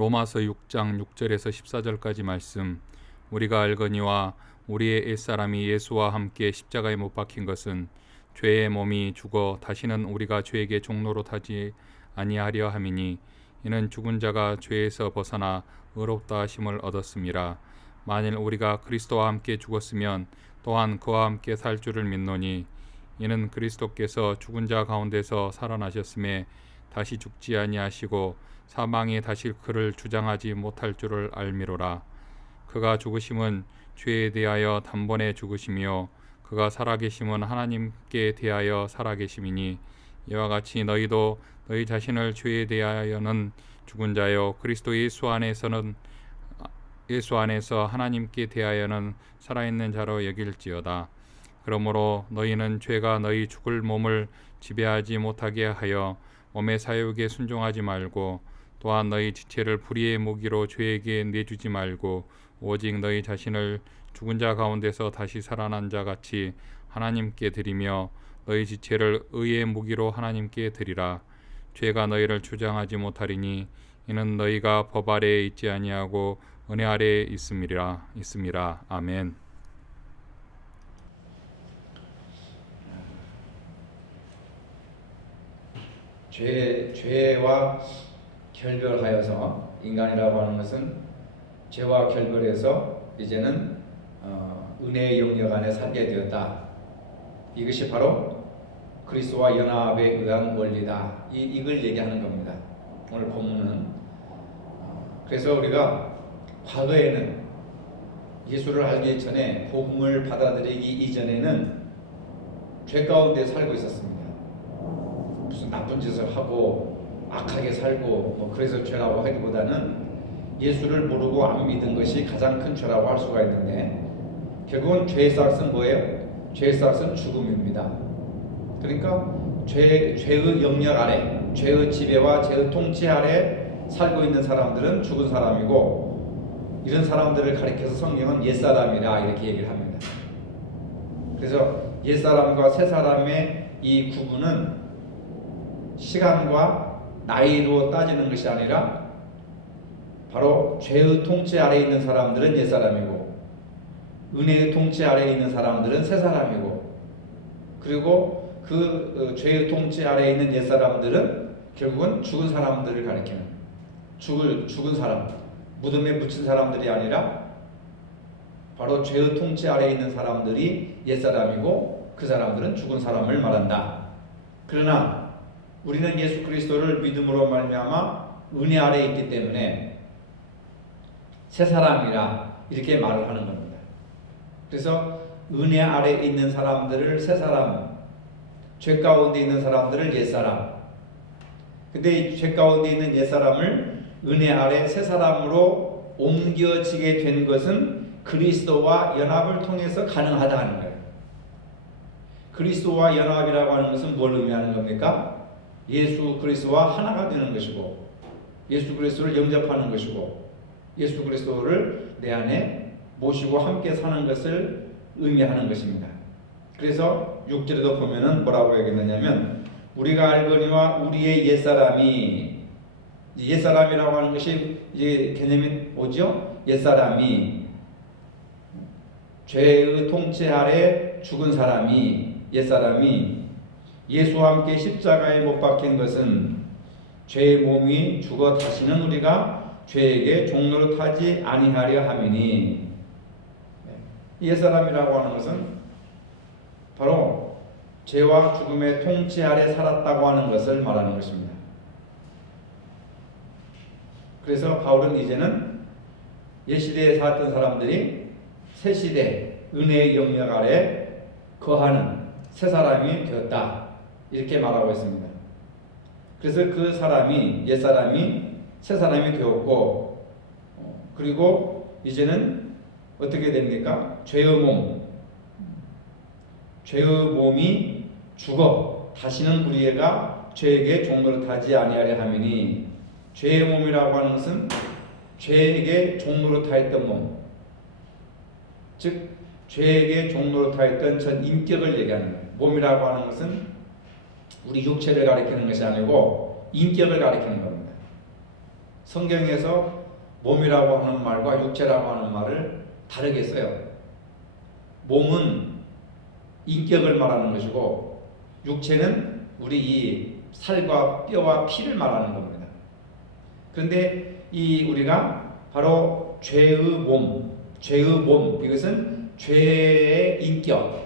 로마서 6장 6절에서 14절까지 말씀. 우리가 알거니와 우리의 옛사람이 예수와 함께 십자가에 못 박힌 것은 죄의 몸이 죽어 다시는 우리가 죄에게 종노로 타지 아니하려 함이니, 이는 죽은 자가 죄에서 벗어나 의롭다 하심을 얻었음이라. 만일 우리가 그리스도와 함께 죽었으면 또한 그와 함께 살 줄을 믿노니, 이는 그리스도께서 죽은 자 가운데서 살아나셨음에 다시 죽지 아니하시고 사망이 다시 그를 주장하지 못할 줄을 알미로라. 그가 죽으심은 죄에 대하여 단번에 죽으심이요 그가 살아계심은 하나님께 대하여 살아계심이니, 이와 같이 너희도 너희 자신을 죄에 대하여는 죽은 자요 그리스도 예수 안에서 하나님께 대하여는 살아있는 자로 여길지어다. 그러므로 너희는 죄가 너희 죽을 몸을 지배하지 못하게 하여 몸의 사욕에 순종하지 말고, 또한 너희 지체를 불의의 무기로 죄에게 내주지 말고, 오직 너희 자신을 죽은 자 가운데서 다시 살아난 자 같이 하나님께 드리며 너희 지체를 의의 무기로 하나님께 드리라. 죄가 너희를 주장하지 못하리니, 이는 너희가 법 아래에 있지 아니하고 은혜 아래에 있음이라. 아멘. 죄와 결별하여서, 인간이라고 하는 것은 죄와 결별해서 이제는 은혜의 영역 안에 살게 되었다. 이것이 바로 그리스도와 연합에 의한 원리다. 이걸 얘기하는 겁니다. 오늘 본문은. 그래서 우리가 과거에는 예수를 알기 전에, 복음을 받아들이기 이전에는 죄 가운데 살고 있었습니다. 무슨 나쁜 짓을 하고 악하게 살고 그래서 죄라고 하기보다는 예수를 모르고 안 믿은 것이 가장 큰 죄라고 할 수가 있는데, 결국은 죄의 싹은 뭐예요? 죄의 싹은 죽음입니다. 그러니까 죄의 영역 아래, 죄의 지배와 죄의 통치 아래 살고 있는 사람들은 죽은 사람이고, 이런 사람들을 가리켜서 성경은 옛사람이라 이렇게 얘기를 합니다. 그래서 옛사람과 새사람의 이 구분은 시간과 나이로 따지는 것이 아니라, 바로 죄의 통치 아래에 있는 사람들은 옛사람이고, 은혜의 통치 아래에 있는 사람들은 새사람이고, 그리고 그 죄의 통치 아래에 있는 옛사람들은 결국은 죽은 사람들을 가리키는, 죽은 사람, 무덤에 묻힌 사람들이 아니라 바로 죄의 통치 아래에 있는 사람들이 옛사람이고, 그 사람들은 죽은 사람을 말한다. 그러나 우리는 예수 그리스도를 믿음으로 말미암아 은혜 아래에 있기 때문에 새 사람이라 이렇게 말을 하는 겁니다. 그래서 은혜 아래에 있는 사람들을 새 사람, 죄 가운데 있는 사람들을 옛 사람. 근데 이 죄 가운데 있는 옛 사람을 은혜 아래 새 사람으로 옮겨지게 된 것은 그리스도와 연합을 통해서 가능하다는 거예요. 그리스도와 연합이라고 하는 것은 뭘 의미하는 겁니까? 예수 그리스도와 하나가 되는 것이고, 예수 그리스도를 영접하는 것이고, 예수 그리스도를 내 안에 모시고 함께 사는 것을 의미하는 것입니다. 그래서 6절에도 보면은 뭐라고 얘기했느냐면, 우리가 알거니와 우리의 옛사람이, 옛사람이라고 하는 것이 이제 개념이 뭐죠? 옛사람이, 죄의 통치 아래 죽은 사람이, 옛사람이 예수와 함께 십자가에 못 박힌 것은 죄의 몸이 죽어 다시는 우리가 죄에게 종노릇 하지 아니하려 함이니, 옛사람이라고 하는 것은 바로 죄와 죽음의 통치 아래 살았다고 하는 것을 말하는 것입니다. 그래서 바울은 이제는 옛시대에 살았던 사람들이 새시대 은혜의 영역 아래 거하는 새 사람이 되었다, 이렇게 말하고 있습니다. 그래서 그 사람이, 옛사람이 새 사람이 되었고, 그리고 이제는 어떻게 됩니까? 죄의 몸이 죽어 다시는 우리가 죄에게 종노릇하지 아니하려 함이니, 죄의 몸이라고 하는 것은 죄에게 종노릇하였던 몸, 즉 죄에게 종노릇하였던 전 인격을 얘기하는 거예요. 몸이라고 하는 것은 우리 육체를 가리키는 것이 아니고 인격을 가리키는 겁니다. 성경에서 몸이라고 하는 말과 육체라고 하는 말을 다르게 써요. 몸은 인격을 말하는 것이고 육체는 우리 이 살과 뼈와 피를 말하는 겁니다. 그런데 이 우리가 바로 죄의 몸 이것은 죄의 인격,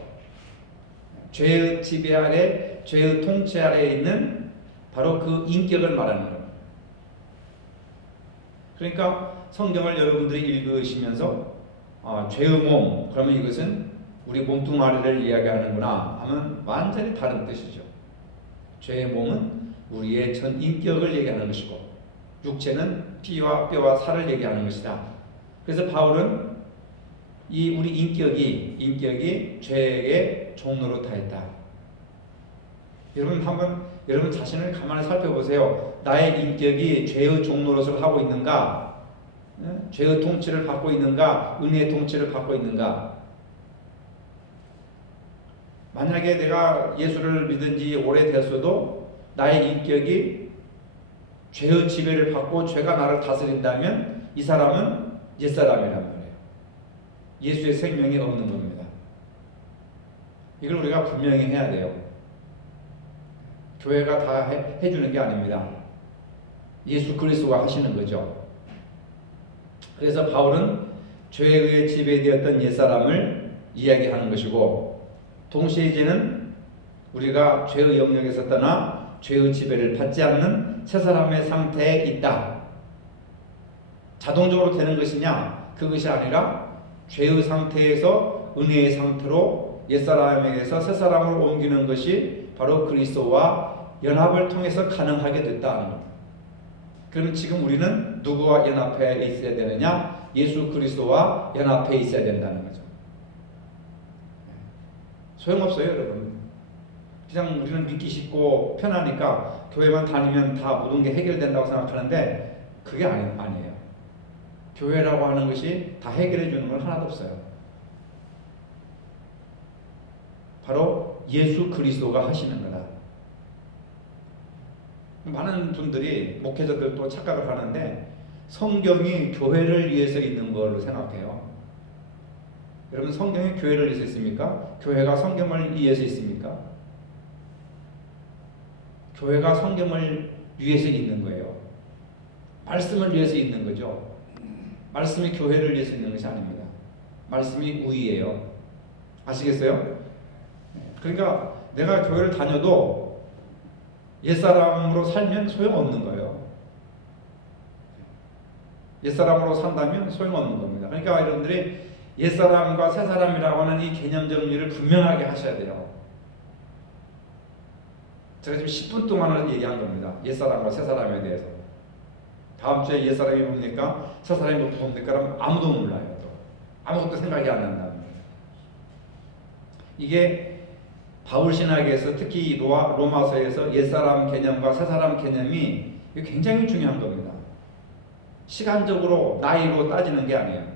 죄의 지배 아래, 죄의 통치 아래에 있는 바로 그 인격을 말하는 겁니다. 그러니까 성경을 여러분들이 읽으시면서 죄의 몸, 그러면 이것은 우리 몸뚱아리를 이야기하는구나 하면 완전히 다른 뜻이죠. 죄의 몸은 우리의 전 인격을 얘기하는 것이고 육체는 피와 뼈와 살을 얘기하는 것이다. 그래서 바울은 이 우리 인격이 죄의 종로로 타있다. 여러분 자신을 가만히 살펴보세요. 나의 인격이 죄의 종노릇을 하고 있는가? 죄의 통치를 받고 있는가? 은혜의 통치를 받고 있는가? 만약에 내가 예수를 믿은 지 오래됐어도 나의 인격이 죄의 지배를 받고 죄가 나를 다스린다면 이 사람은 옛사람이란 말이에요. 예수의 생명이 없는 겁니다. 이걸 우리가 분명히 해야 돼요. 교회가 다 해주는 게 아닙니다. 예수 그리스도가 하시는 거죠. 그래서 바울은 죄에 의해 지배되었던 옛사람을 이야기하는 것이고 동시에 이제는 우리가 죄의 영역에서 떠나 죄의 지배를 받지 않는 새 사람의 상태에 있다. 자동적으로 되는 것이냐? 그것이 아니라 죄의 상태에서 은혜의 상태로 옛사람에게서 새 사람으로 옮기는 것이 바로 그리스도와 연합을 통해서 가능하게 됐다는 겁니다. 그러면 지금 우리는 누구와 연합해 있어야 되느냐? 예수 그리스도와 연합해 있어야 된다는 거죠. 소용없어요, 여러분. 그냥 우리는 믿기 쉽고 편하니까 교회만 다니면 다 모든 게 해결된다고 생각하는데 그게 아니에요. 교회라고 하는 것이 다 해결해 주는 건 하나도 없어요. 바로 예수 그리스도가 하시는 거다. 많은 분들이 목회자들도 착각을 하는데 성경이 교회를 위해서 있는 걸로 생각해요. 여러분 성경이 교회를 위해서 있습니까? 교회가 성경을 위해서 있습니까? 교회가 성경을 위해서 있는 거예요. 말씀을 위해서 있는 거죠. 말씀이 교회를 위해서 있는 것이 아닙니다. 말씀이 우위예요. 아시겠어요? 그러니까 내가 교회를 다녀도 옛사람으로 살면 소용없는 거예요. 옛사람으로 산다면 소용없는 겁니다. 그러니까 여러분들이 옛사람과 새사람이라고 하는 이 개념 정리를 분명하게 하셔야 돼요. 제가 지금 10분 동안을 얘기한 겁니다. 옛사람과 새사람에 대해서. 다음 주에 옛사람이 뭡니까? 새사람이 뭡니까? 그러면 아무도 몰라요. 또. 아무것도 생각이 안 난답니다. 이게 바울 신학에서 특히 로마서에서 옛사람 개념과 새사람 개념이 굉장히 중요한 겁니다. 시간적으로 나이로 따지는 게 아니에요.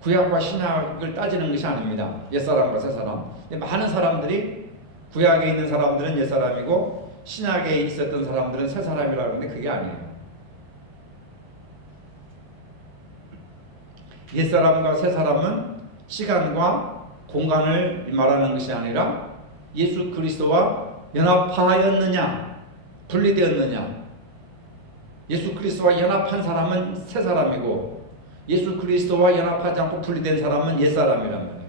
구약과 신약을 따지는 것이 아닙니다. 옛사람과 새사람. 많은 사람들이 구약에 있는 사람들은 옛사람이고 신약에 있었던 사람들은 새사람이라고 하는데 그게 아니에요. 옛사람과 새사람은 시간과 공간을 말하는 것이 아니라 예수 그리스도와 연합하였느냐 분리되었느냐. 예수 그리스도와 연합한 사람은 새 사람이고 예수 그리스도와 연합하지 않고 분리된 사람은 옛 사람이란 말이에요.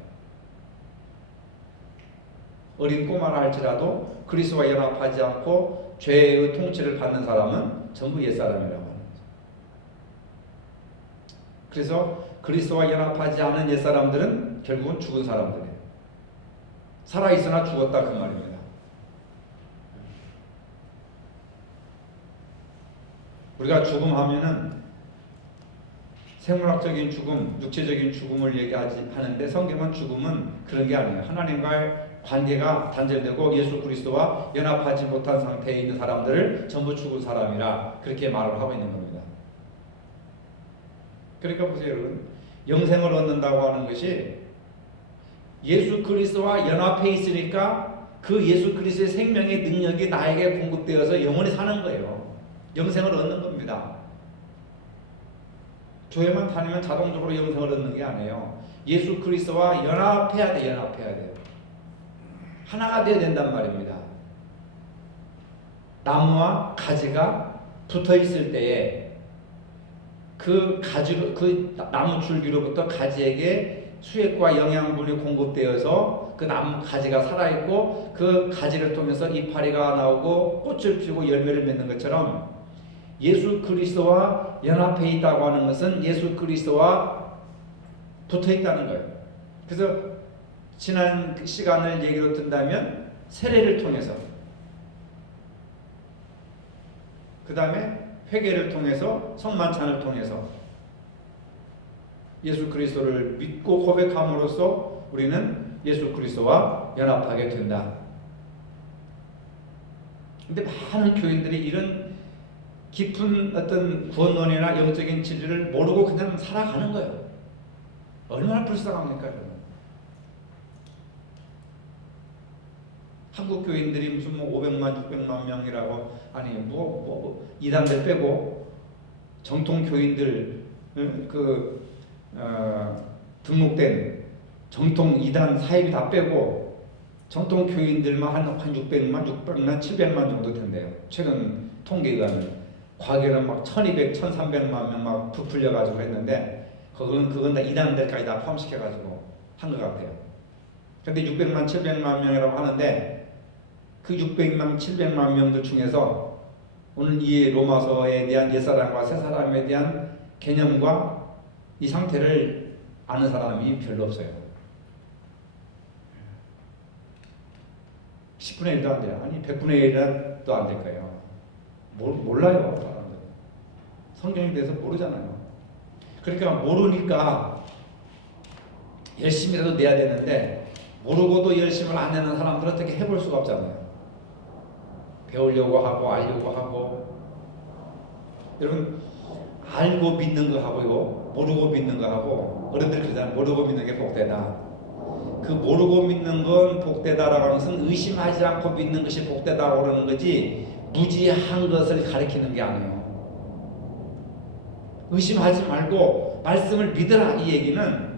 어린 꼬마라 할지라도 그리스도와 연합하지 않고 죄의 통치를 받는 사람은 전부 옛 사람이라고 하는 거죠. 그래서 그리스도와 연합하지 않은 옛 사람들은 결국은 죽은 사람들이에요. 살아있으나 죽었다 그 말입니다. 우리가 죽음하면은 생물학적인 죽음, 육체적인 죽음을 얘기하는데 성경은 죽음은 그런 게 아니에요. 하나님과의 관계가 단절되고 예수 그리스도와 연합하지 못한 상태에 있는 사람들을 전부 죽은 사람이라 그렇게 말을 하고 있는 겁니다. 그러니까 보세요, 여러분. 영생을 얻는다고 하는 것이 예수 그리스도와 연합해 있으니까 그 예수 그리스도의 생명의 능력이 나에게 공급되어서 영원히 사는 거예요. 영생을 얻는 겁니다. 교회만 다니면 자동적으로 영생을 얻는 게 아니에요. 예수 그리스도와 연합해야 돼. 연합해야 돼요. 하나가 돼야 된단 말입니다. 나무와 가지가 붙어 있을 때에 그 나무 줄기로부터 가지에게 수액과 영양분이 공급되어서 그 나무 가지가 살아있고 그 가지를 통해서 이파리가 나오고 꽃을 피우고 열매를 맺는 것처럼 예수 그리스도와 연합해 있다고 하는 것은 예수 그리스도와 붙어 있다는 거예요. 그래서 지난 시간을 얘기로 든다면 세례를 통해서, 그 다음에 회개를 통해서, 성만찬을 통해서 예수 그리스도를 믿고 고백함으로써 우리는 예수 그리스도와 연합하게 된다. 근데 많은 교인들이 이런 깊은 어떤 구원론이나 영적인 진리를 모르고 그냥 살아가는 거예요. 얼마나 불쌍합니까, 여러분? 한국 교인들이 무슨 500만, 600만 명이라고, 아니 이단들 빼고 정통 교인들 등록된 정통 이단 사입이 다 빼고 정통 교인들만 한 600만, 700만 정도 된대요. 최근 통계가는. 과거에는 막 1200, 1300만 명 막 부풀려가지고 했는데 그건 다 이단들까지 다 포함시켜가지고 한 것 같아요. 근데 600만, 700만 명이라고 하는데 그 600만, 700만 명들 중에서 오늘 이 로마서에 대한 옛사람과 새사람에 대한 개념과 이 상태를 아는 사람이 별로 없어요. 10분의 1도 안 돼요. 아니 100분의 1도 안 될 거예요. 몰라요, 사람들. 성경에 대해서 모르잖아요. 그러니까 모르니까 열심히라도 내야 되는데 모르고도 열심을 안 내는 사람들은 어떻게 해볼 수가 없잖아요. 배우려고 하고 알려고 하고. 여러분 알고 믿는 거 하고 모르고 믿는 거 하고, 어른들 그러잖아요. 모르고 믿는 게 복되다. 그 모르고 믿는 건 복되다라고 하는 것은 의심하지 않고 믿는 것이 복되다고 그러는 거지 무지한 것을 가리키는 게 아니에요. 의심하지 말고 말씀을 믿으라, 이 얘기는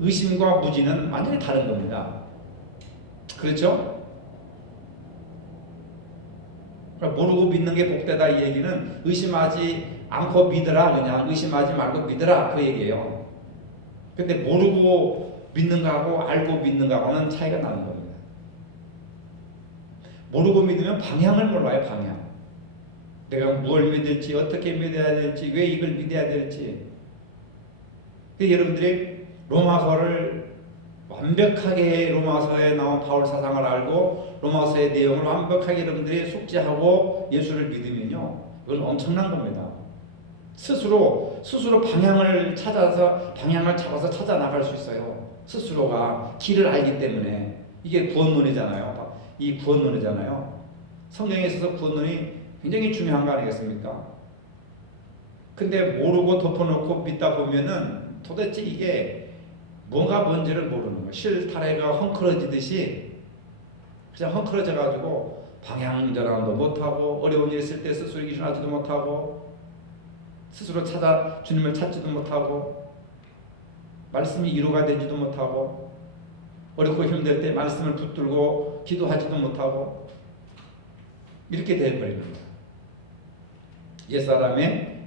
의심과 무지는 완전히 다른 겁니다. 그렇죠? 그러니까 모르고 믿는 게 복되다, 이 얘기는 의심하지 않고 믿으라, 그냥 의심하지 말고 믿으라, 그 얘기예요. 근데 모르고 믿는 거하고 알고 믿는 거하고는 차이가 나는 겁니다. 모르고 믿으면 방향을 몰라요, 방향. 내가 무엇을 믿을지, 어떻게 믿어야 될지, 왜 이걸 믿어야 될지. 여러분들이 로마서를 완벽하게, 로마서에 나온 바울 사상을 알고 로마서의 내용을 완벽하게 여러분들이 숙지하고 예수를 믿으면요, 이건 엄청난 겁니다. 스스로 방향을 잡아서 찾아 나갈 수 있어요. 스스로가 길을 알기 때문에. 이게 구원론이잖아요. 이 구원론이잖아요. 성경에 있어서 구원론이 굉장히 중요한 거 아니겠습니까? 근데 모르고 덮어놓고 믿다 보면은 도대체 이게 뭐가 뭔지를 모르는 거예요. 실타래가 헝클어지듯이 그냥 헝클어져가지고 방향전환도 못하고, 어려운 일 있을 때 스스로 일어나지도 못하고, 스스로 주님을 찾지도 못하고, 말씀이 이루가 되지도 못하고, 어렵고 힘들 때 말씀을 붙들고 기도하지도 못하고, 이렇게 되어버립니다. 옛사람의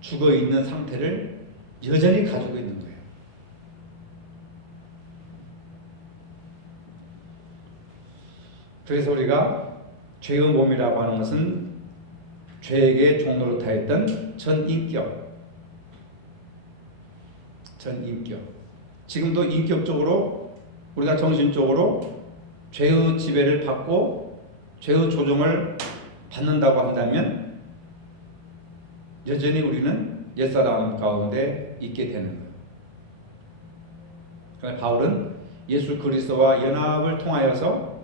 죽어있는 상태를 여전히 가지고 있는 거예요. 그래서 우리가 죄의 몸이라고 하는 것은 죄에게 종노릇하였던 전인격. 지금도 인격적으로 우리가 정신적으로 죄의 지배를 받고 죄의 조종을 받는다고 한다면 여전히 우리는 옛사람 가운데 있게 되는 거예요. 그러니까 바울은 예수 그리스도와 연합을 통하여서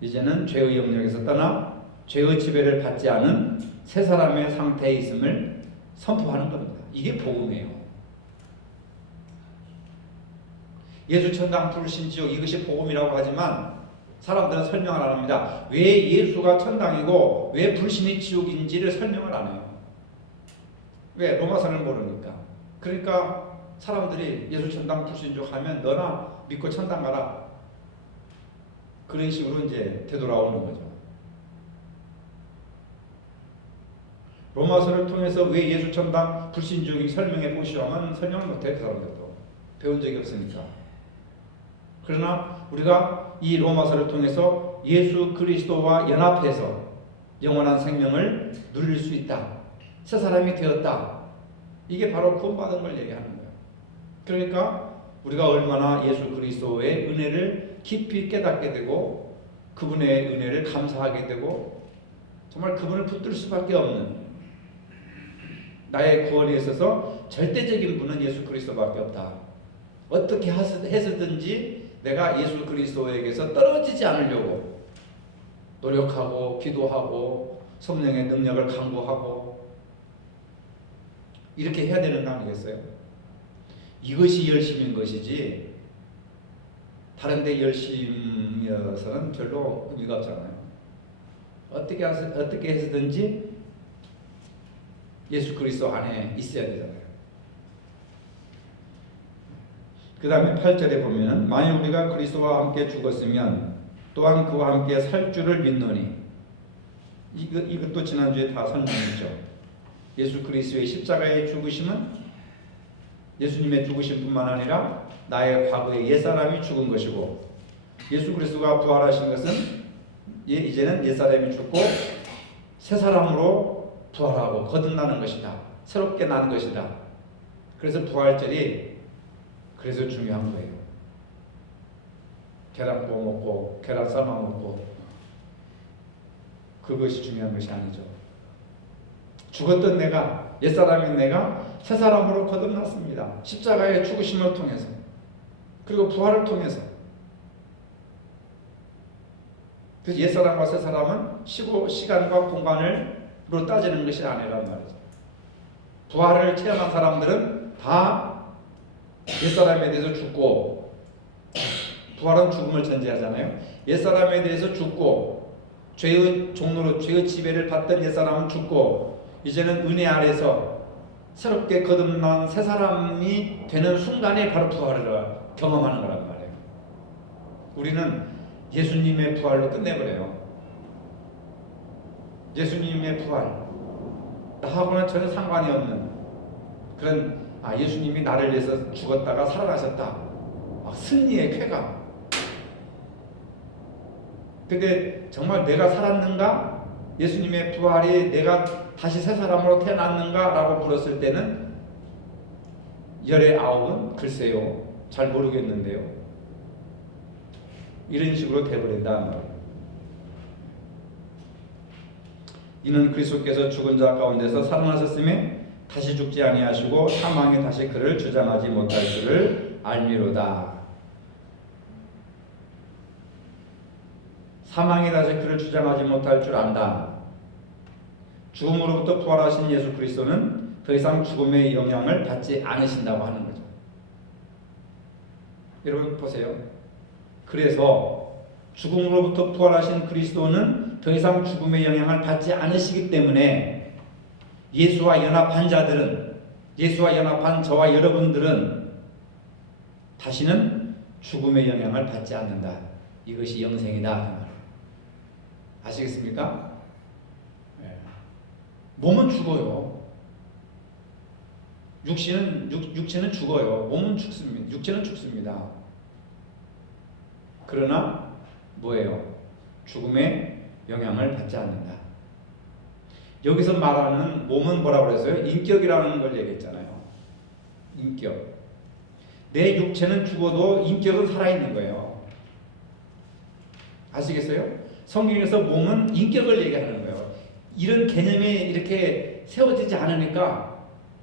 이제는 죄의 영역에서 떠나 죄의 지배를 받지 않은 새 사람의 상태에 있음을 선포하는 겁니다. 이게 복음이에요. 예수 천당 불신 지옥, 이것이 복음이라고 하지만 사람들은 설명을 안 합니다. 왜 예수가 천당이고 왜 불신이 지옥인지를 설명을 안 해요. 왜? 로마서를 모르니까. 그러니까 사람들이 예수 천당 불신 지옥 하면 너나 믿고 천당 가라. 그런 식으로 이제 되돌아오는 거죠. 로마서를 통해서 왜 예수 천당 불신 지옥이 설명해 보시오 하면 설명을 못해. 그 사람들도 배운 적이 없으니까. 그러나 우리가 이 로마서를 통해서 예수 그리스도와 연합해서 영원한 생명을 누릴 수 있다. 새 사람이 되었다. 이게 바로 구원받은 걸 얘기하는 거예요. 그러니까 우리가 얼마나 예수 그리스도의 은혜를 깊이 깨닫게 되고 그분의 은혜를 감사하게 되고 정말 그분을 붙들 수밖에 없는, 나의 구원에 있어서 절대적인 분은 예수 그리스도밖에 없다. 어떻게 해서든지 내가 예수 그리스도에게서 떨어지지 않으려고 노력하고 기도하고 성령의 능력을 강구하고 이렇게 해야 되는 거 아니겠어요? 이것이 열심인 것이지 다른 데 열심이어서는 별로 의미가 없잖아요. 어떻게 해서든지 예수 그리스도 안에 있어야 되잖아요. 그 다음에 8절에 보면은 만일 우리가 그리스도와 함께 죽었으면 또한 그와 함께 살 줄을 믿노니, 이것도 지난주에 다 설명했죠. 예수 그리스도의 십자가의 죽으심은 예수님의 죽으심뿐만 아니라 나의 과거의 옛사람이 죽은 것이고, 예수 그리스도가 부활하신 것은 이제는 옛사람이 죽고 새 사람으로 부활하고 거듭나는 것이다. 새롭게 나는 것이다. 그래서 부활절이 그래서 중요한 거예요. 계란 구워 먹고 계란 삶아 먹고 그것이 중요한 것이 아니죠. 죽었던 내가, 옛사람인 내가 새 사람으로 거듭났습니다. 십자가의 죽으심을 통해서, 그리고 부활을 통해서. 그래서 옛사람과 새 사람은 시간과 공간으로 따지는 것이 아니란 말이죠. 부활을 체험한 사람들은 다 옛사람에 대해서 죽고, 부활은 죽음을 전제하잖아요. 옛사람에 대해서 죽고 죄의 종로로 죄의 지배를 받던 옛사람은 죽고 이제는 은혜 아래서 새롭게 거듭난 새 사람이 되는 순간에 바로 부활을 경험하는 거란 말이에요. 우리는 예수님의 부활로 끝내버려요. 예수님의 부활, 나하고는 전혀 상관이 없는 그런, 예수님이 나를 위해서 죽었다가 살아나셨다, 승리의 쾌감. 근데 정말 내가 살았는가? 예수님의 부활이 내가 다시 새 사람으로 태어났는가? 라고 물었을 때는 열의 아홉은 글쎄요, 잘 모르겠는데요. 이런 식으로 돼버린다. 이는 그리스도께서 죽은 자 가운데서 살아나셨음에 다시 죽지 아니하시고 사망이 다시 그를 주장하지 못할 줄을 알미로다. 사망이 다시 그를 주장하지 못할 줄 안다. 죽음으로부터 부활하신 예수 그리스도는 더 이상 죽음의 영향을 받지 않으신다고 하는 거죠. 여러분 보세요. 그래서 죽음으로부터 부활하신 그리스도는 더 이상 죽음의 영향을 받지 않으시기 때문에 예수와 연합한 자들은, 예수와 연합한 저와 여러분들은 다시는 죽음의 영향을 받지 않는다. 이것이 영생이다. 아시겠습니까? 몸은 죽어요. 육체는 죽어요. 몸은 죽습니다. 육체는 죽습니다. 그러나 뭐예요? 죽음의 영향을 받지 않는다. 여기서 말하는 몸은 뭐라고 그랬어요? 인격이라는 걸 얘기했잖아요. 인격. 내 육체는 죽어도 인격은 살아있는 거예요. 아시겠어요? 성경에서 몸은 인격을 얘기하는 거예요. 이런 개념이 이렇게 세워지지 않으니까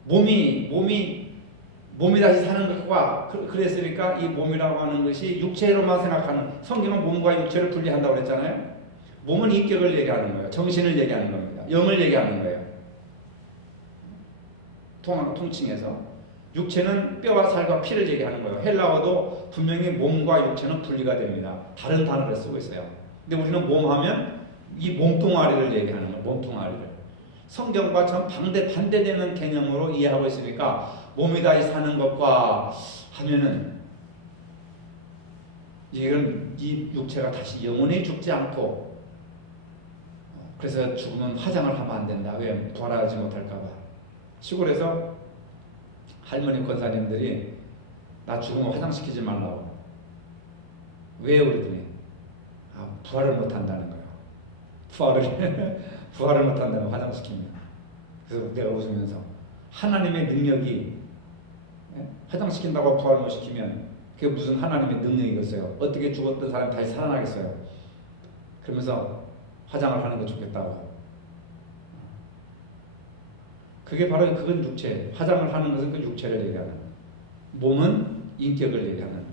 몸이 다시 사는 것과, 그랬으니까 이 몸이라고 하는 것이 육체로만 생각하는, 성경은 몸과 육체를 분리한다고 그랬잖아요. 몸은 인격을 얘기하는 거예요. 정신을 얘기하는 겁니다. 영을 얘기하는 거예요. 통칭해서. 육체는 뼈와 살과 피를 얘기하는 거예요. 헬라어도 분명히 몸과 육체는 분리가 됩니다. 다른 단어를 쓰고 있어요. 근데 우리는 몸하면 이 몸뚱아리를 얘기하는 거예요. 몸뚱아리를. 성경과 전 반대되는 개념으로 이해하고 있으니까 몸이다 이 사는 것과 하면은 이건 이 육체가 다시 영원히 죽지 않고, 그래서 죽으면 화장을 하면 안 된다. 왜? 부활하지 못할까 봐. 시골에서 할머니 권사님들이 나 죽으면 화장시키지 말라고. 왜요? 그랬더니 부활을 못한다는 거예요. 부활을 못한다는 화장시키면. 그래서 내가 웃으면서 하나님의 능력이 화장시킨다고 부활을 못 시키면 그게 무슨 하나님의 능력이겠어요? 어떻게 죽었던 사람이 다시 살아나겠어요? 그러면서 화장을 하는 게 좋겠다고. 그게 바로 그건 육체. 화장을 하는 것은 그 육체를 얘기하는 거예요. 몸은 인격을 얘기하는 거예요.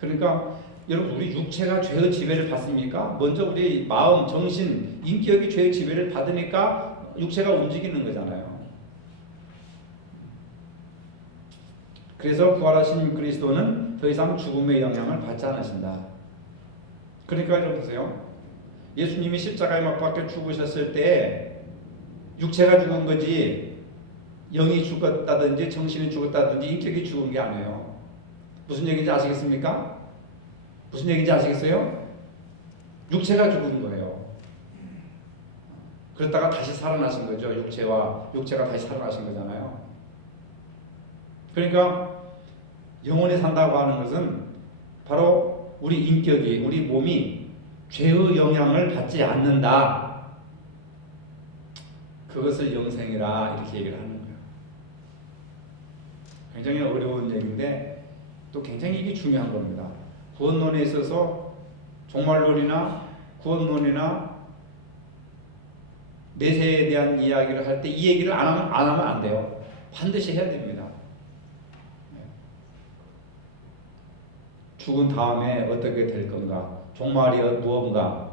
그러니까 여러분, 우리 육체가 죄의 지배를 받습니까? 먼저 우리 마음, 정신, 인격이 죄의 지배를 받으니까 육체가 움직이는 거잖아요. 그래서 부활하신 그리스도는 더 이상 죽음의 영향을 받지 않으신다. 그러니까 여러분 보세요. 예수님이 십자가에 못 박혀 죽으셨을 때 육체가 죽은 거지 영이 죽었다든지 정신이 죽었다든지 인격이 죽은 게 아니에요. 무슨 얘기인지 아시겠습니까? 무슨 얘기인지 아시겠어요? 육체가 죽은 거예요. 그러다가 다시 살아나신 거죠. 육체가 다시 살아나신 거잖아요. 그러니까 영원히 산다고 하는 것은 바로 우리 인격이, 우리 몸이 죄의 영향을 받지 않는다. 그것을 영생이라 이렇게 얘기를 하는 거예요. 굉장히 어려운 얘기인데 또 굉장히 이게 중요한 겁니다. 구원론에 있어서 종말론이나 구원론이나 내세에 대한 이야기를 할 때 이 얘기를 안 하면 안 돼요. 반드시 해야 됩니다. 죽은 다음에 어떻게 될 건가? 종말이 무언가?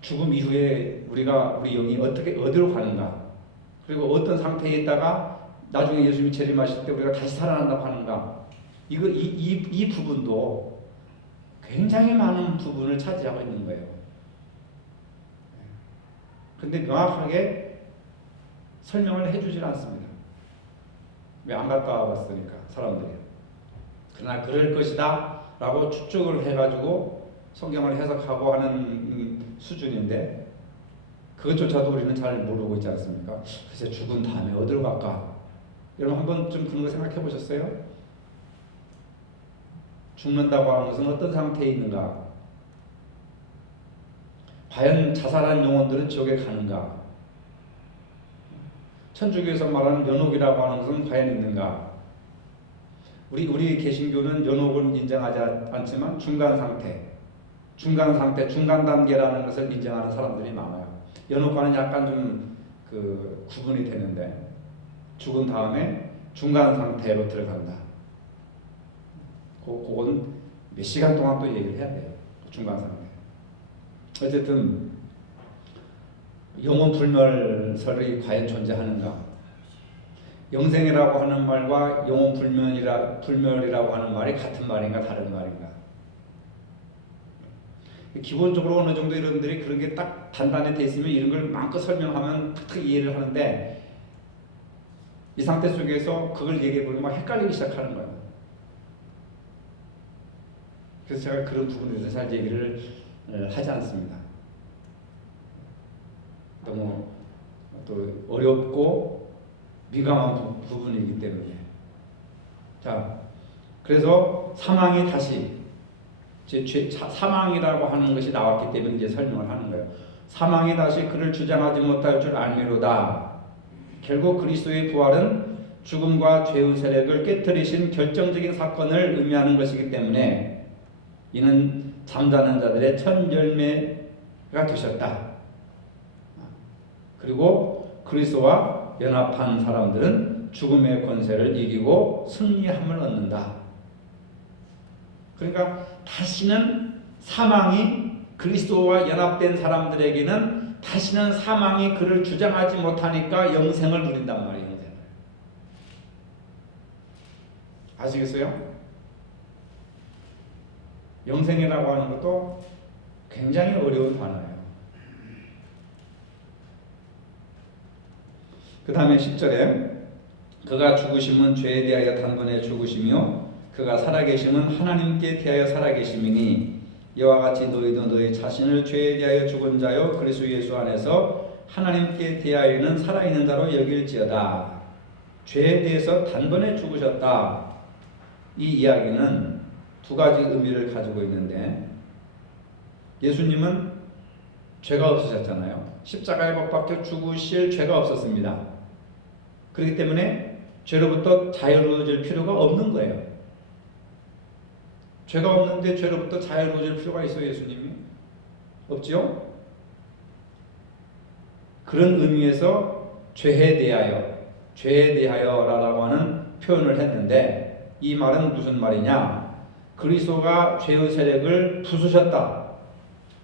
죽음 이후에 우리 영이 어디로 가는가? 그리고 어떤 상태에 있다가 나중에 예수님이 재림하실 때 우리가 다시 살아난다고 하는가? 이 부분도 굉장히 많은 부분을 차지하고 있는 거예요. 근데 명확하게 설명을 해주질 않습니다. 왜? 안 갔다 와봤으니까 사람들이. 그러나 그럴 것이다 라고 추측을 해가지고 성경을 해석하고 하는 수준인데 그것조차도 우리는 잘 모르고 있지 않습니까? 글쎄 죽은 다음에 어디로 갈까? 여러분 한번 좀 그런 거 생각해 보셨어요? 죽는다고 하는 것은 어떤 상태에 있는가? 과연 자살한 영혼들은 지옥에 가는가? 천주교에서 말하는 연옥이라고 하는 것은 과연 있는가? 우리 개신교는 연옥을 인정하지 않지만 중간 단계라는 것을 인정하는 사람들이 많아요. 연옥과는 약간 좀 구분이 되는데 죽은 다음에 중간 상태로 들어간다. 그건 몇 시간 동안 또 얘기를 해야 돼요. 중간 상태. 어쨌든 영혼 불멸설이 과연 존재하는가? 영생이라고 하는 말과 영혼 불멸이라고 하는 말이 같은 말인가 다른 말인가? 기본적으로 어느 정도 여러분들이 그런 게 딱 단단히 돼 있으면 이런 걸 마음껏 설명하면 탁 이해를 하는데 이 상태 속에서 그걸 얘기해 보면 막 헷갈리기 시작하는 거예요. 그래서 제가 그런 부분에 대해서 잘 얘기를 하지 않습니다. 너무 또 어렵고 민감한 부분이기 때문에. 자, 그래서 사망이 다시 사망이라고 하는 것이 나왔기 때문에 이제 설명을 하는 거예요. 사망이 다시 그를 주장하지 못할 줄 알미로다. 결국 그리스도의 부활은 죽음과 죄의 세력을 깨뜨리신 결정적인 사건을 의미하는 것이기 때문에 이는 잠자는 자들의 첫 열매가 되셨다. 그리고 그리스도와 연합한 사람들은 죽음의 권세를 이기고 승리함을 얻는다. 그러니까 다시는 사망이 그리스도와 연합된 사람들에게는 다시는 사망이 그를 주장하지 못하니까 영생을 누린단 말이에요. 아시겠어요? 영생이라고 하는 것도 굉장히 어려운 단어예요. 그 다음에 10절에 그가 죽으심은 죄에 대하여 단번에 죽으시며 그가 살아계심은 하나님께 대하여 살아계심이니 이와 같이 너희도 너희 자신을 죄에 대하여 죽은 자요 그리스도 예수 안에서 하나님께 대하여는 살아있는 자로 여길지어다. 죄에 대해서 단번에 죽으셨다. 이 이야기는 두 가지 의미를 가지고 있는데, 예수님은 죄가 없으셨잖아요. 십자가에 못 박혀 죽으실 죄가 없었습니다. 그렇기 때문에 죄로부터 자유로워질 필요가 없는 거예요. 죄가 없는데 죄로부터 자유로워질 필요가 있어요, 예수님이? 없지요? 그런 의미에서 죄에 대하여라고 하는 표현을 했는데, 이 말은 무슨 말이냐? 그리스도가 죄의 세력을 부수셨다.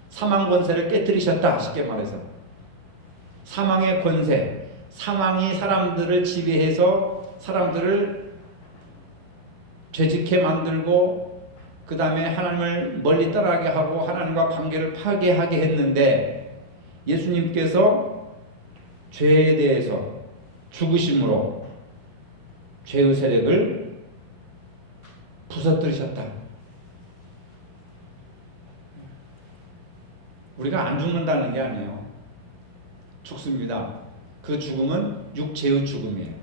사망 권세를 깨뜨리셨다. 쉽게 말해서 사망의 권세, 사망이 사람들을 지배해서 사람들을 죄짓게 만들고 그 다음에 하나님을 멀리 떠나게 하고 하나님과 관계를 파괴하게 했는데, 예수님께서 죄에 대해서 죽으심으로 죄의 세력을 부서뜨리셨다. 우리가 안 죽는다는 게 아니에요. 죽습니다. 그 죽음은 육체의 죽음이에요.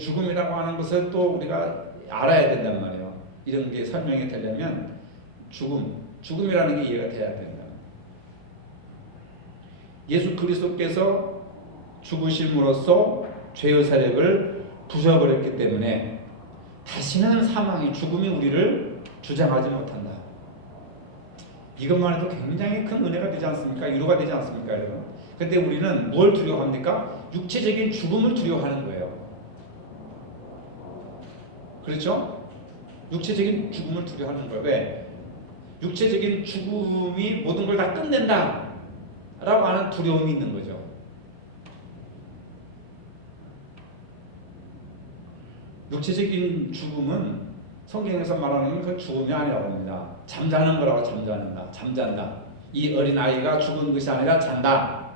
죽음이라고 하는 것을 또 우리가 알아야 된단 말이에요. 이런 게 설명이 되려면 죽음이라는 게 이해가 돼야 된다. 예수 그리스도께서 죽으심으로써 죄의 세력을 부셔버렸기 때문에 다시는 사망이, 죽음이 우리를 주장하지 못한다. 이것만 해도 굉장히 큰 은혜가 되지 않습니까? 위로가 되지 않습니까, 여러분? 근데 우리는 뭘 두려워합니까? 육체적인 죽음을 두려워하는 거예요. 그렇죠? 육체적인 죽음을 두려워하는 거예요. 왜? 육체적인 죽음이 모든 걸 다 끝낸다 라고 하는 두려움이 있는 거죠. 육체적인 죽음은 성경에서 말하는 그 죽음이 아니라고 합니다. 잠자는 거라고. 잠잔다. 이 어린아이가 죽은 것이 아니라 잔다.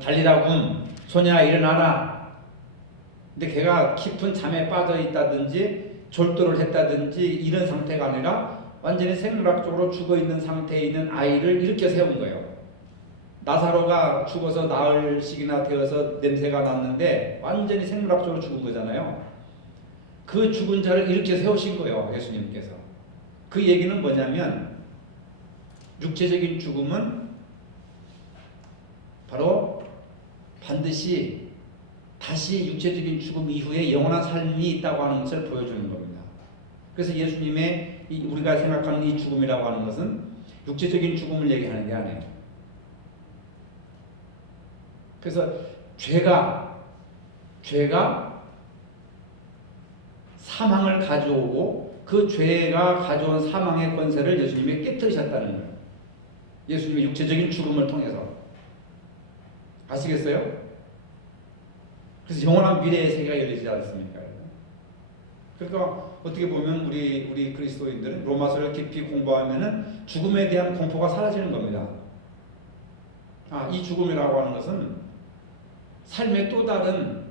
달리라군, 소녀야 일어나라. 근데 걔가 깊은 잠에 빠져 있다든지 졸도를 했다든지 이런 상태가 아니라 완전히 생물학적으로 죽어있는 상태에 있는 아이를 일으켜 세운 거예요. 나사로가 죽어서 나흘씩이나 되어서 냄새가 났는데 완전히 생물학적으로 죽은 거잖아요. 그 죽은 자를 일으켜 세우신 거예요, 예수님께서. 그 얘기는 뭐냐면 육체적인 죽음은 바로 반드시 다시 육체적인 죽음 이후에 영원한 삶이 있다고 하는 것을 보여주는 겁니다. 그래서 예수님의 우리가 생각하는 이 죽음이라고 하는 것은 육체적인 죽음을 얘기하는 게 아니에요. 그래서 죄가 사망을 가져오고 그 죄가 가져온 사망의 권세를 예수님이 깨뜨리셨다는 거예요. 예수님의 육체적인 죽음을 통해서. 아시겠어요? 그래서 영원한 미래의 세계가 열리지 않습니까? 그러니까 어떻게 보면 우리 그리스도인들은 로마서를 깊이 공부하면은 죽음에 대한 공포가 사라지는 겁니다. 이 죽음이라고 하는 것은 삶의 또 다른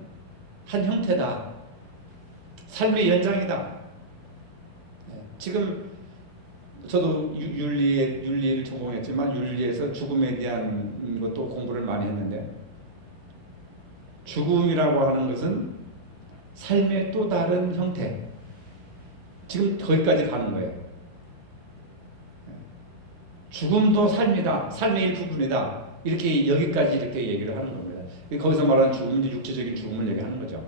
한 형태다. 삶의 연장이다. 지금 저도 윤리를 전공했지만 윤리에서 죽음에 대한 것도 공부를 많이 했는데, 죽음이라고 하는 것은 삶의 또 다른 형태. 지금 거기까지 가는 거예요. 죽음도 삶이다. 삶의 일부분이다. 이렇게 여기까지 이렇게 얘기를 하는 겁니다. 거기서 말하는 죽음은 이제 육체적인 죽음을 얘기하는 거죠.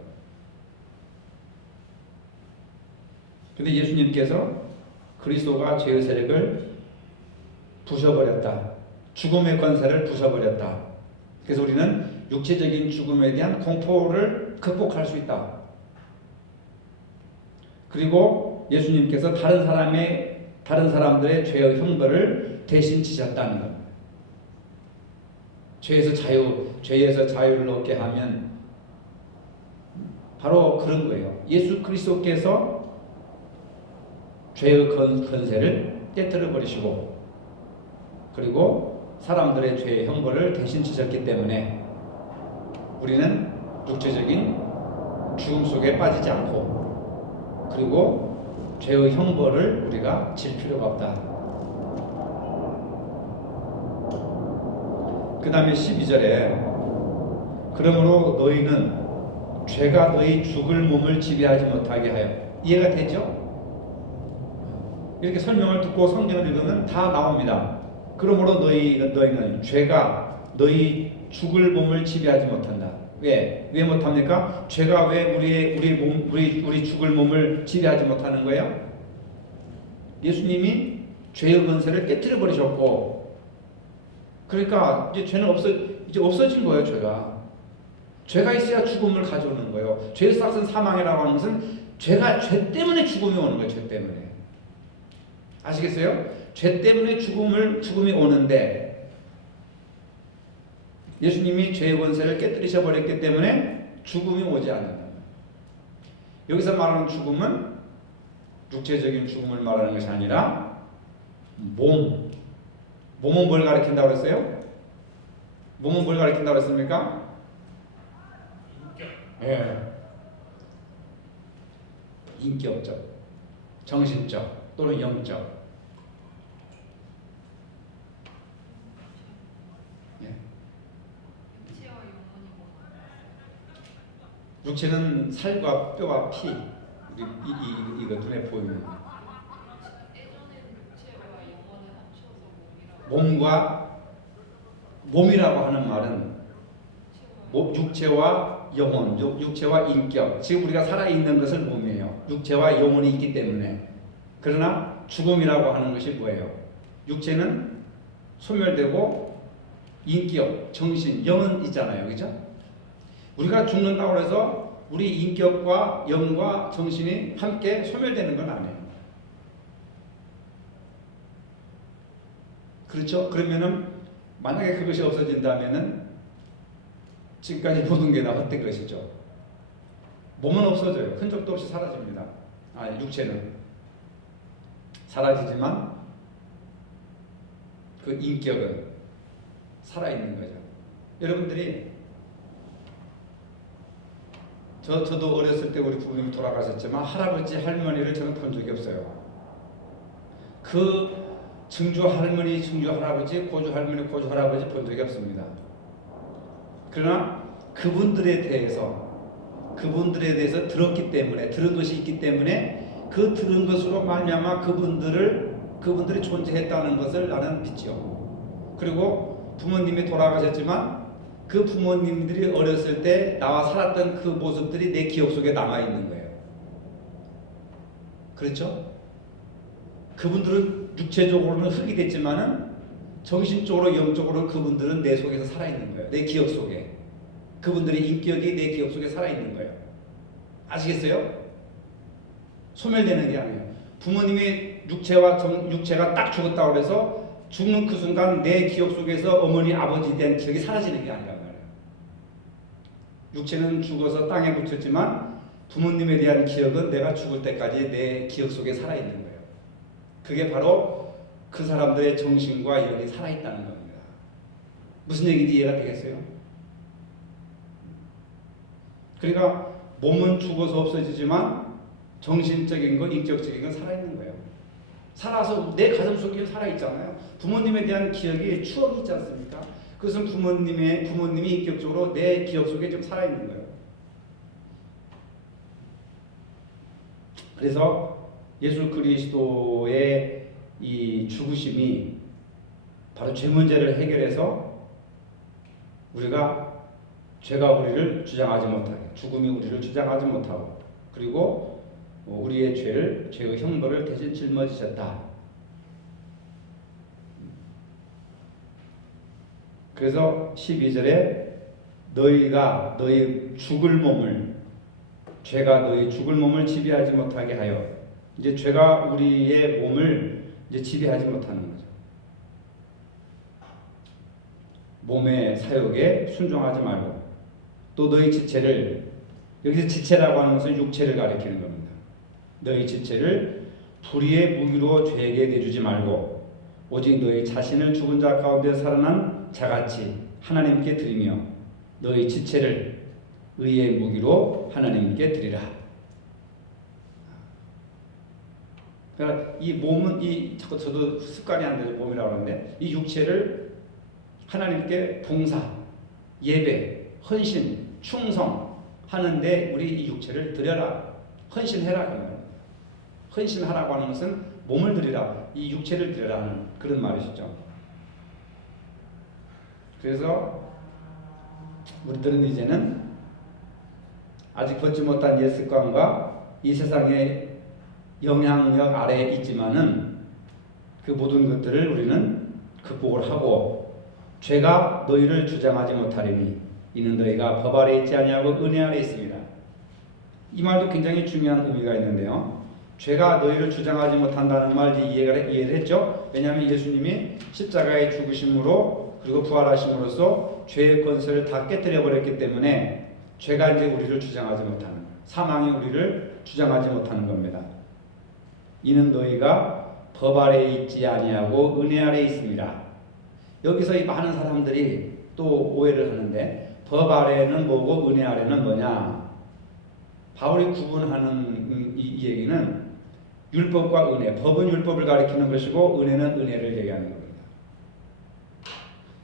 근데 예수님께서 그리스도가 죄의 세력을 부셔버렸다. 죽음의 권세를 부셔버렸다. 그래서 우리는 육체적인 죽음에 대한 공포를 극복할 수 있다. 그리고 예수님께서 다른 사람들의 죄의 형벌을 대신 지셨다는 것. 죄에서 자유를 얻게 하면 바로 그런 거예요. 예수 그리스도께서 죄의 건세를 깨뜨려 버리시고 그리고 사람들의 죄의 형벌을 대신 지셨기 때문에 우리는 육체적인 죽음 속에 빠지지 않고 그리고 죄의 형벌을 우리가 질 필요가 없다. 그 다음에 12절에 그러므로 너희는 죄가 너희 죽을 몸을 지배하지 못하게 하여. 이해가 되죠? 이렇게 설명을 듣고 성경을 읽으면 다 나옵니다. 그러므로 너희는 죄가 너희 죽을 몸을 지배하지 못한다. 왜 못합니까? 죄가 왜 우리 죽을 몸을 지배하지 못하는 거예요? 예수님이 죄의 권세를 깨뜨려 버리셨고, 그러니까 이제 죄는 이제 없어진 거예요. 죄가 있어야 죽음을 가져오는 거예요. 죄의 삭은 사망이라고 하는 것은 죄 때문에 죽음이 오는 거예요. 죄 때문에. 아시겠어요? 죄 때문에 죽음이 오는데 예수님이 죄의 권세를 깨뜨리셔 버렸기 때문에 죽음이 오지 않는다. 여기서 말하는 죽음은 육체적인 죽음을 말하는 것이 아니라 몸은 뭘 가리킨다고 그랬어요? 몸은 뭘 가리킨다고 그랬습니까? 예. 인격적, 정신적 또는 영적. 예. 육체는 살과 뼈와 피. 이거 눈에 보이는 거. 몸이라고 하는 말은 육체와 영혼, 육체와 인격. 지금 우리가 살아있는 것은 몸이에요. 육체와 영혼이 있기 때문에. 그러나 죽음이라고 하는 것이 뭐예요? 육체는 소멸되고 인격, 정신, 영은 있잖아요. 그죠? 우리가 죽는다고 해서 우리 인격과 영과 정신이 함께 소멸되는 건 아니에요. 그렇죠? 그러면은 만약에 그것이 없어진다면은 지금까지 모든 게 다 헛된 것이죠. 몸은 없어져요. 흔적도 없이 사라집니다. 육체는 사라지지만 그 인격은 살아있는 거죠. 여러분들이 저도 어렸을 때 우리 부모님이 돌아가셨지만 할아버지 할머니를 저는 본 적이 없어요. 그 증조 할머니, 증조 할아버지, 고조 할머니, 고조 할아버지 본 적이 없습니다. 그러나 그분들에 대해서 들었기 때문에, 들은 것이 있기 때문에 그 들은 것으로 말미암아 그분들이 존재했다는 것을 나는 믿죠. 그리고 부모님이 돌아가셨지만 그 부모님들이 어렸을 때 나와 살았던 그 모습들이 내 기억 속에 남아 있는 거예요. 그렇죠? 그분들은 육체적으로는 흙이 됐지만은 정신적으로 영적으로 그분들은 내 속에서 살아있는 거예요. 내 기억 속에. 그분들의 인격이 내 기억 속에 살아있는 거예요. 아시겠어요? 소멸되는 게 아니에요. 부모님의 육체가 딱 죽었다고 해서 죽는 그 순간 내 기억 속에서 어머니, 아버지에 대한 기억이 사라지는 게 아니란 말이에요. 육체는 죽어서 땅에 붙였지만 부모님에 대한 기억은 내가 죽을 때까지 내 기억 속에 살아있는 거예요. 그게 바로 그 사람들의 정신과 영이 살아있다는 겁니다. 무슨 얘기인지 이해가 되겠어요? 그러니까 몸은 죽어서 없어지지만 정신적인 것, 인격적인 건 살아있는 거예요. 살아서 내 가슴 속에 살아있잖아요. 부모님에 대한 기억이 추억이 있지 않습니까? 그것은 부모님이 인격적으로 내 기억 속에 좀 살아있는 거예요. 그래서 예수 그리스도의 이 죽으심이 바로 죄 문제를 해결해서 죄가 우리를 주장하지 못하게, 죽음이 우리를 주장하지 못하고, 그리고 우리의 죄의 형벌을 대신 짊어지셨다. 그래서 12절에 너희가 너희 죽을 몸을, 죄가 너희 죽을 몸을 지배하지 못하게 하여, 이제 죄가 우리의 몸을 이제 지배하지 못하는 거죠. 몸의 사욕에 순종하지 말고, 또 너희 지체를 여기서 지체라고 하는 것은 육체를 가리키는 겁니다. 너희 지체를 불의의 무기로 죄에게 내주지 말고 오직 너희 자신을 죽은 자 가운데 살아난 자같이 하나님께 드리며 너희 지체를 의의 무기로 하나님께 드리라. 그러니까 이 몸은 자꾸 저도 습관이 안 돼서 몸이라고 하는데 이 육체를 하나님께 봉사, 예배, 헌신, 충성 하는데 우리 이 육체를 드려라. 헌신해라. 그러면 헌신하라고 하는 것은 몸을 드리라. 이 육체를 드리라는 그런 말이시죠. 그래서 우리들은 이제는 아직 벗지 못한 옛 습관과 이 세상의 영향력 아래에 있지만은 그 모든 것들을 우리는 극복을 하고 죄가 너희를 주장하지 못하리니 이는 너희가 법 아래 있지 아니하고 은혜 아래 있습니다. 이 말도 굉장히 중요한 의미가 있는데요. 죄가 너희를 주장하지 못한다는 말 이해를 했죠. 왜냐하면 예수님이 십자가에 죽으심으로 그리고 부활하심으로써 죄의 권세를 다 깨뜨려 버렸기 때문에 죄가 이제 우리를 주장하지 못하는, 사망이 우리를 주장하지 못하는 겁니다. 이는 너희가 법 아래 있지 아니하고 은혜 아래 있습니다. 여기서 이 많은 사람들이 또 오해를 하는데 법 아래는 뭐고 은혜 아래는 뭐냐? 바울이 구분하는 이 얘기는 율법과 은혜, 법은 율법을 가리키는 것이고 은혜는 은혜를 얘기하는 겁니다.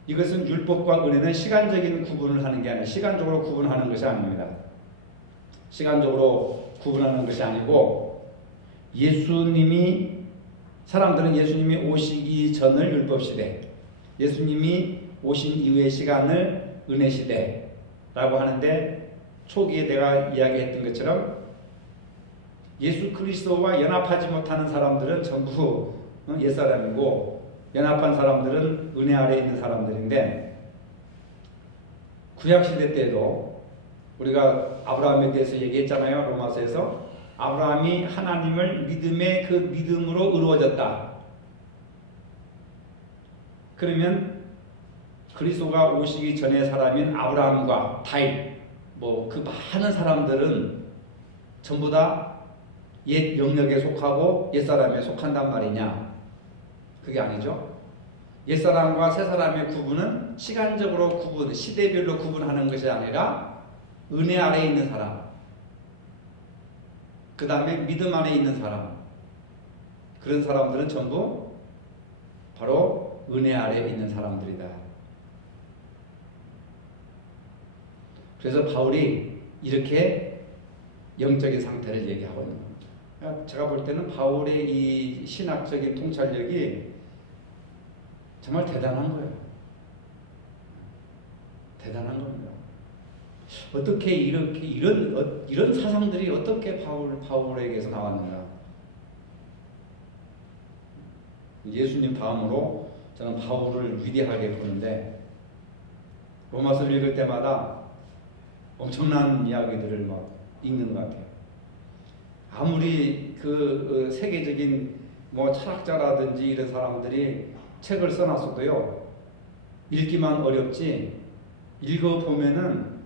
이것은 율법과 은혜는 시간적인 구분을 하는 게 아니라 시간적으로 구분하는 것이 아닙니다. 시간적으로 구분하는 것이 아니고 사람들은 예수님이 오시기 전을 율법 시대, 예수님이 오신 이후의 시간을 은혜 시대라고 하는데 초기에 내가 이야기했던 것처럼 예수 그리스도와 연합하지 못하는 사람들은 전부 옛사람이고 연합한 사람들은 은혜 아래 있는 사람들인데 구약시대 때도 우리가 아브라함에 대해서 얘기했잖아요. 로마서에서 아브라함이 하나님을 믿음의 그 믿음으로 이루어졌다. 그러면 그리스도가 오시기 전의 사람인 아브라함과 다윗 그 많은 사람들은 전부 다 옛 영역에 속하고 옛사람에 속한단 말이냐? 그게 아니죠. 옛사람과 새사람의 구분은 시간적으로 시대별로 구분하는 것이 아니라 은혜 아래에 있는 사람, 그 다음에 믿음 안에 있는 사람, 그런 사람들은 전부 바로 은혜 아래에 있는 사람들이다. 그래서 바울이 이렇게 영적인 상태를 얘기하고 있는 겁니다. 제가 볼 때는 바울의 이 신학적인 통찰력이 정말 대단한 거예요. 대단한 겁니다. 어떻게 이런 사상들이 어떻게 바울에게서 나왔는가? 예수님 다음으로 저는 바울을 위대하게 보는데 로마서를 읽을 때마다 엄청난 이야기들을 막 읽는 것 같아요. 아무리 그 세계적인 철학자라든지 이런 사람들이 책을 써놨어도요, 읽기만 어렵지 읽어보면은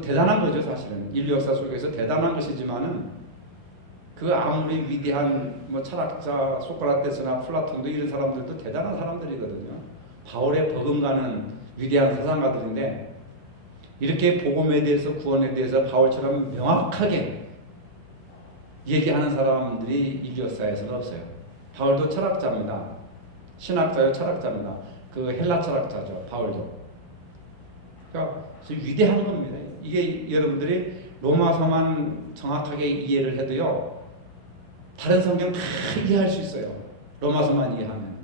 대단한 거죠. 사실은 인류 역사 속에서 대단한 것이지만은 그 아무리 위대한 철학자 소크라테스나 플라톤도 이런 사람들도 대단한 사람들이거든요. 바울의 버금가는 위대한 사상가들인데 이렇게 복음에 대해서 구원에 대해서 바울처럼 명확하게 얘기하는 사람들이 인류 역사에서는 없어요. 바울도 철학자입니다. 신학자요, 철학자입니다. 그 헬라 철학자죠, 바울도. 그러니까 위대한 겁니다. 이게 여러분들이 로마서만 정확하게 이해를 해도요, 다른 성경 다 이해할 수 있어요. 로마서만 이해하면.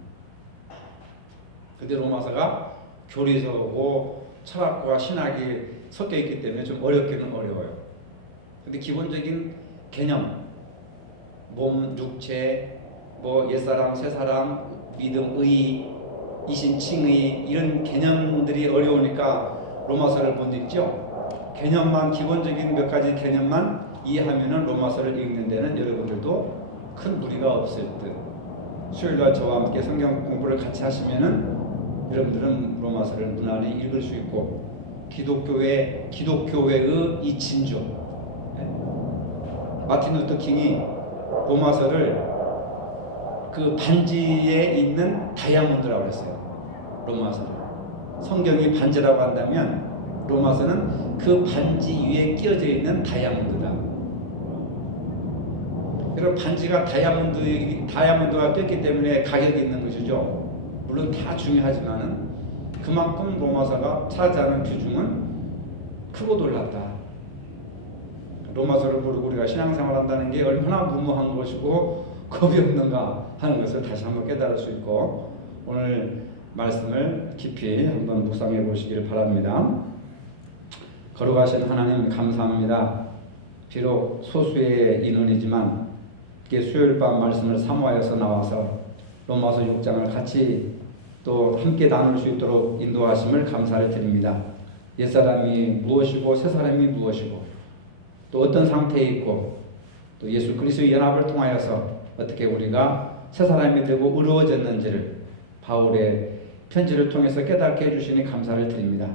근데 로마서가 교리서고 철학과 신학이 섞여 있기 때문에 좀 어렵기는 어려워요. 근데 기본적인 개념, 몸, 육체, 옛사람, 새사람, 믿음, 의, 이신, 칭의 이런 개념들이 어려우니까 로마서를 못 읽죠. 개념만 기본적인 몇 가지 개념만 이해하면은 로마서를 읽는 데는 여러분들도 큰 무리가 없을 듯. 수요일날 저와 함께 성경 공부를 같이 하시면은 여러분들은 로마서를 무난히 읽을 수 있고 기독교의 이친주 마틴 루터 킹이 로마서를 그 반지에 있는 다이아몬드라고 했어요. 로마서를. 성경이 반지라고 한다면 로마서는 그 반지 위에 끼어져 있는 다이아몬드다. 여러분, 반지가 다이아몬드가 꼈기 때문에 가격이 있는 것이죠. 물론 다 중요하지만은 그만큼 로마서가 차지하는 비중은 크고 놀랍다. 로마서를 모르고 우리가 신앙생활 한다는 게 얼마나 무모한 것이고 겁이 없는가 하는 것을 다시 한번 깨달을 수 있고, 오늘 말씀을 깊이 한번 묵상해 보시기를 바랍니다. 거룩하신 하나님, 감사합니다. 비록 소수의 인원이지만 이게 수요일 밤 말씀을 사모하여서 나와서 로마서 6장을 같이 또 함께 나눌 수 있도록 인도하심을 감사를 드립니다. 옛사람이 무엇이고 새사람이 무엇이고 또 어떤 상태에 있고 또 예수 그리스도의 연합을 통하여서 어떻게 우리가 새사람이 되고 의로워졌는지를 바울의 편지를 통해서 깨닫게 해주시니 감사를 드립니다.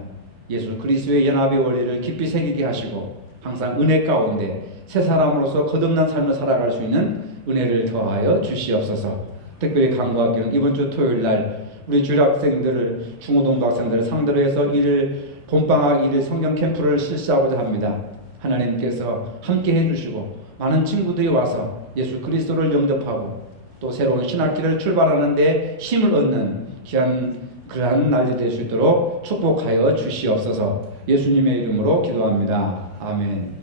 예수 그리스도의 연합의 원리를 깊이 새기게 하시고 항상 은혜 가운데 새사람으로서 거듭난 삶을 살아갈 수 있는 은혜를 더하여 주시옵소서. 특별히 강구학교는 이번 주 토요일 날 우리 주일학생들을, 중고등학생들을 상대로 해서 봄방학 1일 성경 캠프를 실시하고자 합니다. 하나님께서 함께 해주시고 많은 친구들이 와서 예수 그리스도를 영접하고 또 새로운 신학기를 출발하는 데 힘을 얻는 그러한 날이 될 수 있도록 축복하여 주시옵소서. 예수님의 이름으로 기도합니다. 아멘.